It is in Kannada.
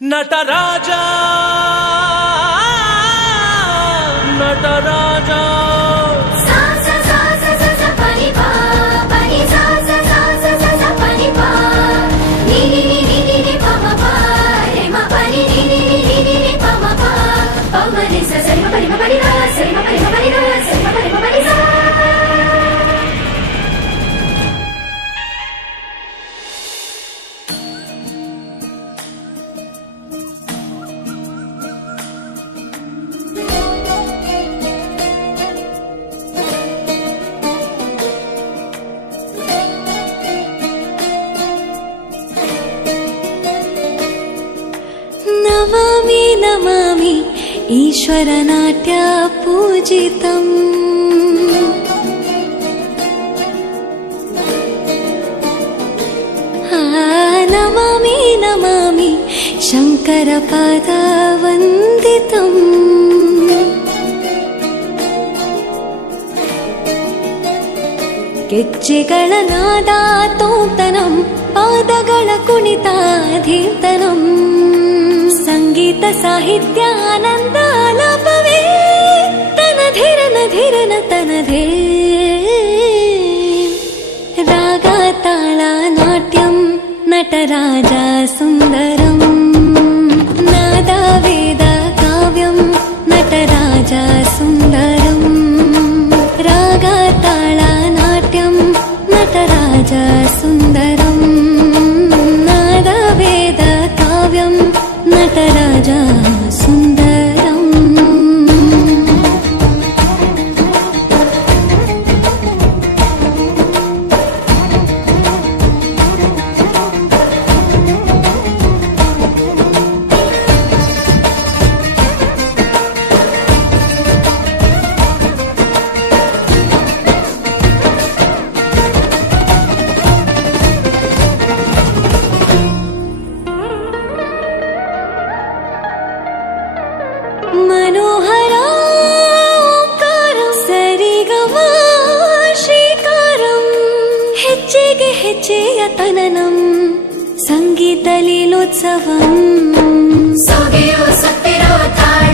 ನಟರಾಜ ನಟರಾಜ नमामि नमामि ईश्वरनाट्य पूजितम् नमामि नमामि शङ्करपादवन्दितम् ಗೆಜ್ಜೆಗಳ ನಾದ ತೋಂತನಂ ಪಾದಗಳ ಕುಣಿತಾಧೀರ್ತನಂ ಸಂಗೀತ ಸಾಹಿತ್ಯ ಆನಂದ ಆಲಾಪವೇ ತನಧಿರನ ಧಿರನ ತನಧೇ ರಾಗ ತಾಳ ನಾಟ್ಯಂ ನಟರಾಜ ಸುಂದರಂ ನಾದ ವೇದ ಕಾವ್ಯಂ ನಟರಾಜ ಸುಂದರಂ ರಾಗ ತಾಳ ನಾಟ್ಯಂ ನಟರಾಜ ಸುಂದರಂ ನಾದ ವೇದ ಕಾವ್ಯಂ ನಟರಾಜ ಸುಂದರಂ मनोहर ओंकारं सरिगमा श्रीकारं ಹೆಜ್ಜೆಗೆ ಹೆಜ್ಜೆಯ ತನನಂ ಸಂಗೀತ ಲೀಲೋತ್ಸವಂ ಸೊಗೆಯೋ ಸತ್ತಿರೋ ತಾಳ